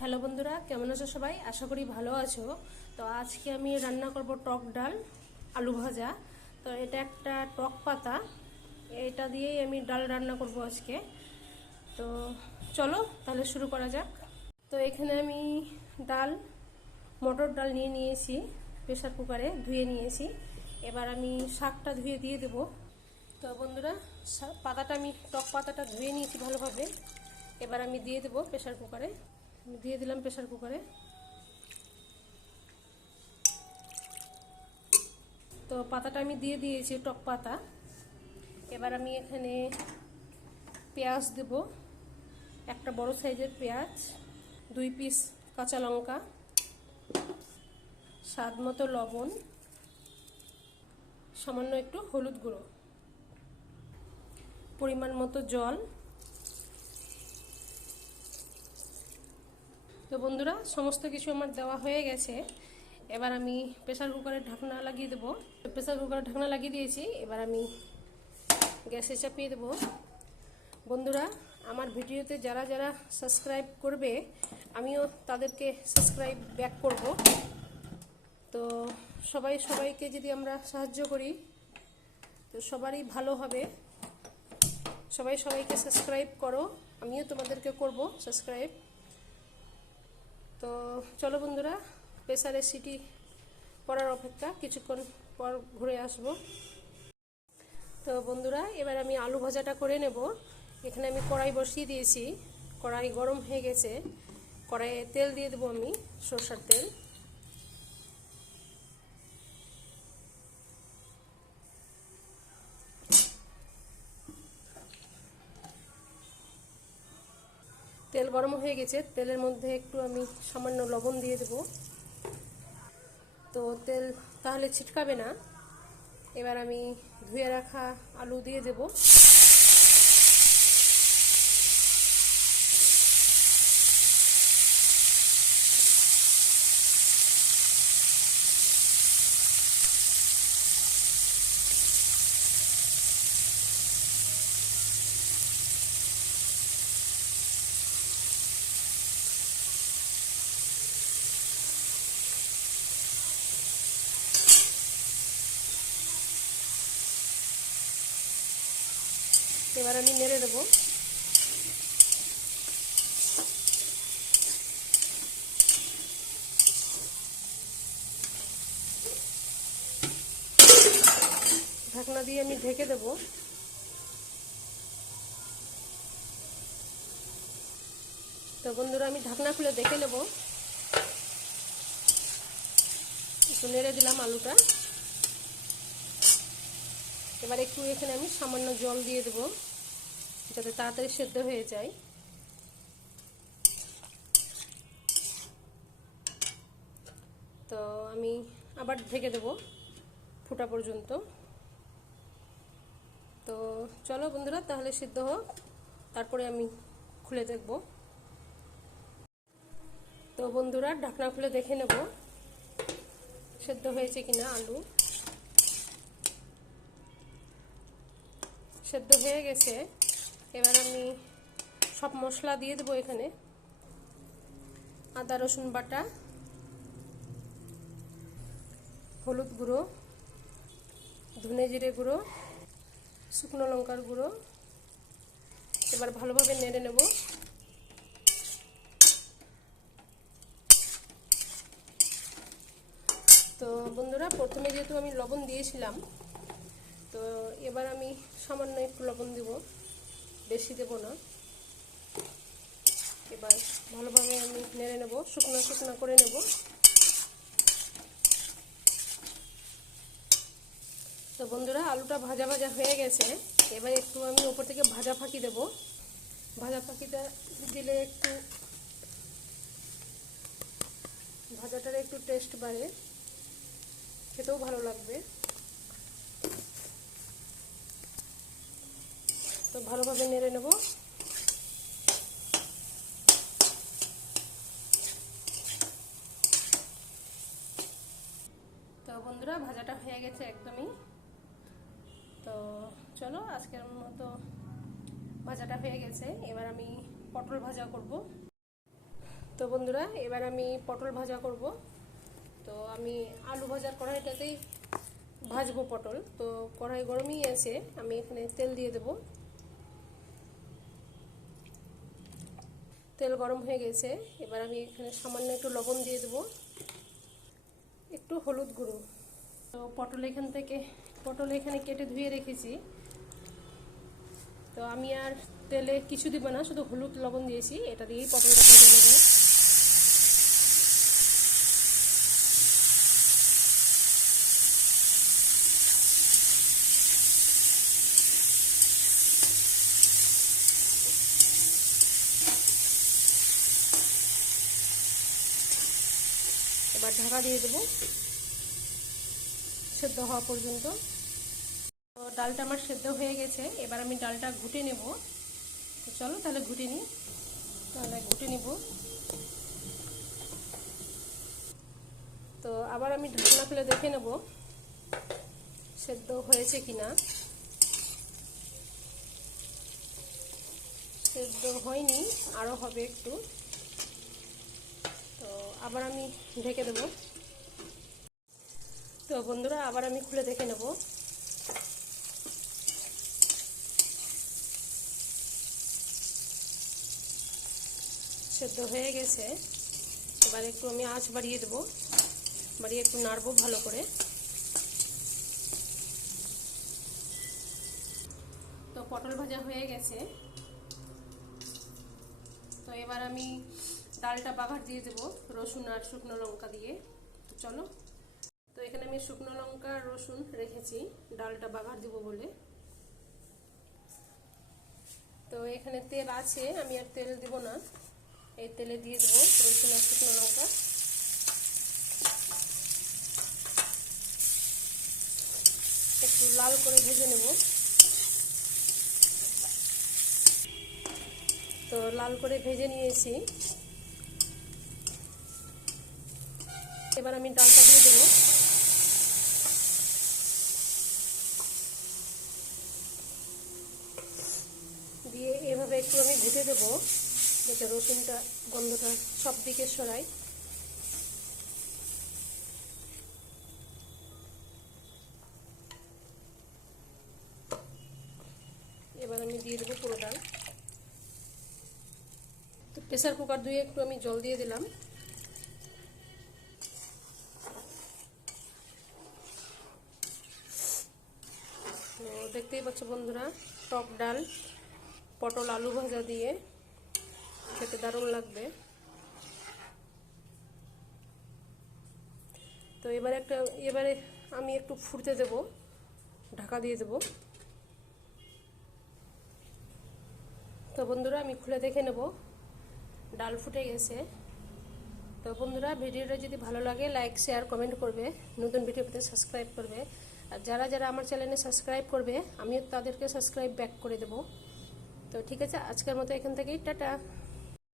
Hello বন্ধুরা, কেমন আছো সবাই? আশা করি ভালো আছো। তো আজকে আমি রান্না করব টক ডাল, আলু ভাজা। তো এটা একটা টক পাতা, এটা দিয়েই আমি ডাল রান্না করব আজকে। তো চলো তাহলে শুরু করা যাক। তো এখানে আমি ডাল, মটর ডাল নিয়ে নিয়েছি, প্রেসার কুকারে ধুয়ে নিয়েছি। এবার আমি শাকটা ধুয়ে দিয়ে দেব। তো বন্ধুরা, পাতাটা আমি টক পাতাটা ধুয়ে নিয়েছি ভালোভাবে। এবার আমি দিয়ে দেব প্রেসার কুকারে। দিয়ে দিলাম প্রেসার কুকারে। তো পাতাটা আমি দিয়ে দিয়েছি, টক পাতা। এবার আমি এখানে পেঁয়াজ দেব, একটা বড় সাইজের পেঁয়াজ, 2 পিস কাঁচা লঙ্কা, স্বাদ মতো লবণ, সামান্য একটু হলুদ গুঁড়ো, পরিমাণ মতো জল। তো বন্ধুরা, সমস্ত কিছু আমার দেওয়া হয়ে গেছে। এবার আমি প্রেসার কুকারের ঢাকনা লাগিয়ে দেবো। প্রেসার কুকারের ঢাকনা লাগিয়ে দিয়েছি। এবার আমি গ্যাসে চাপিয়ে দেবো। বন্ধুরা, আমার ভিডিওতে যারা যারা সাবস্ক্রাইব করবে, আমিও তাদেরকে সাবস্ক্রাইব ব্যাক করব। তো সবাইকে যদি আমরা সাহায্য করি তো সবারই ভালো হবে। সবাইকে সাবস্ক্রাইব করো, আমিও তোমাদেরকে করব সাবস্ক্রাইব। তো চলো বন্ধুরা, প্রেসারে সিটি পড়ার অপেক্ষা, কিছুক্ষণ পর ঘুরে আসব। তো বন্ধুরা, এবার আমি আলু ভাজাটা করে নেব। এখানে আমি কড়াই বসিয়ে দিয়েছি, কড়াই গরম হয়ে গেছে। কড়াইয়ে তেল দিয়ে দেবো আমি, সরষের তেল। তেল গরম হয়ে গেছে, তেলের মধ্যে একটু আমি সামান্য লবণ দিয়ে দেব। তো তেল তাহলে ছিটকাবে না। এবার আমি ধুয়ে রাখা আলু দিয়ে দেব। এবার আমি নেড়ে দেবো। ঢাকনা দিয়ে আমি ঢেকে দেব। তো বন্ধুরা, আমি ঢাকনা খুলে দেখে নেব। একটু নেড়ে দিলাম আলুটা। এবার একটু এখানে আমি সামান্য জল দিয়ে দেব, যাতে তাড়াতাড়ি সেদ্ধ হয়ে যায়। তো আমি আবার ঢেকে দেব ফোটা পর্যন্ত। তো চলো বন্ধুরা, তাহলে সিদ্ধ হোক, তারপরে আমি খুলে দেখব। তো বন্ধুরা, ঢাকনা খুলে দেখে নেব সেদ্ধ হয়েছে কিনা। আলু সেদ্ধ হয়ে গেছে। এবার আমি সব মশলা দিয়ে দেবো এখানে। আদা রসুন বাটা, হলুদ গুঁড়ো, ধনে জিরে গুঁড়ো, শুকনো লঙ্কার গুঁড়ো। এবার ভালোভাবে নেড়ে নেব। তো বন্ধুরা, প্রথমে যেহেতু আমি লবণ দিয়েছিলাম, তো এবার আমি সামান্য একটু লবণ দেব, বেশি দেব না। এবার ভালোভাবে আমি নেড়ে নেব, শুকনো করে নেব। তো বন্ধুরা, আলুটা ভাজা ভাজা হয়ে গেছে। এবার একটু আমি উপর থেকে ভাজা ফাঁকি দেব। ভাজা ফাঁকিটা দিলে একটু ভাজাটার একটু টেস্ট বাড়ে, খেতেও ভালো লাগবে। তো ভালোভাবে নেড়ে নেব। তো বন্ধুরা, ভাজাটা হয়ে গেছে একদমই। তো চলো, আজকের মতো ভাজাটা হয়ে গেছে। এবার আমি পটল ভাজা করব। তো বন্ধুরা এবার আমি পটল ভাজা করব। তো আমি আলু ভাজার কড়াইটাতেই ভাজবো পটল। তো কড়াই গরমই আছে, আমি এখানে তেল দিয়ে দেব। তেল গরম হয়ে গেছে, এবার আমি এখানে সামান্য একটু লবণ দিয়ে দেব, একটু হলুদ গুঁড়ো। তো পটল এখানে কেটে ধুয়ে রেখেছি। তো আমি আর তেলে কিছু দিব না, শুধু হলুদ লবণ দিয়েছি, এটা দিয়েই পটলটা ভেজে নেব। এবার ঢাকা দিয়ে দেবো সেদ্ধ হওয়া পর্যন্ত। তো ডালটা আমার সেদ্ধ হয়ে গেছে, এবার আমি ডালটা ঘুটে নেব। তো চলো তাহলে ঘুটে নিই। তাহলে ঘুটে নেব। তো আবার আমি ঢাকনা খুলে দেখে নেব সেদ্ধ হয়েছে কিনা। সেদ্ধ হয়নি, আরও হবে একটু। তো আবার আমি ঢেকে দেব। তো বন্ধুরা আবার আমি খুলে দেখে নেব। সেদ্ধ হয়ে গেছে, এবার একটু আমি আঁচ বাড়িয়ে দেবো, বাড়িয়ে একটু নাড়বো ভালো করে। তো পটল ভাজা হয়ে গেছে। তো এবার আমি ডালটা বাগার দিয়ে দেবো রসুন আর শুকনো লঙ্কা দিয়ে। তো চলো। তো এখানে আমি শুকনো লঙ্কা রসুন রেখেছি ডালটা বাগার দেবো বলে। তো এখানে তেল আছে, আমি আর তেল দিব না, এই তেলে দিয়ে দেবো রসুন আর শুকনো লঙ্কা। একটু লাল করে ভেজে নেব। তো লাল করে ভেজে নিয়েছি, এবার আমি ডালটা দিয়ে দেবো। দিয়ে এভাবে একটু আমি ঘুটে দেবো, যাতে রসুনটা গন্ধটা সব দিকে সরাই। এবার আমি দিয়ে দেবো পুরো ডাল। তো প্রেসার কুকার ধুয়ে একটু আমি জল দিয়ে দিলাম। তো দেখতেই পাচ্ছ বন্ধুরা, টক ডাল পটল আলু ভাজা দিয়ে খেতে দারুণ লাগবে। তো এবারে আমি একটু ফুটতে দেব, ঢাকা দিয়ে দেব। তো বন্ধুরা আমি খুলে দেখে নেব, ডাল ফুটে গেছে। তো বন্ধুরা ভিডিওটা যদি ভালো লাগে লাইক শেয়ার কমেন্ট করবে, নতুন ভিডিও পেতে সাবস্ক্রাইব করবে। আর যারা যারা আমার চ্যানেলে সাবস্ক্রাইব করবে আমিও তাদেরকে সাবস্ক্রাইব ব্যাক করে দেব। তো ঠিক আছে, আজকের মতো এখান থেকেই টাটা।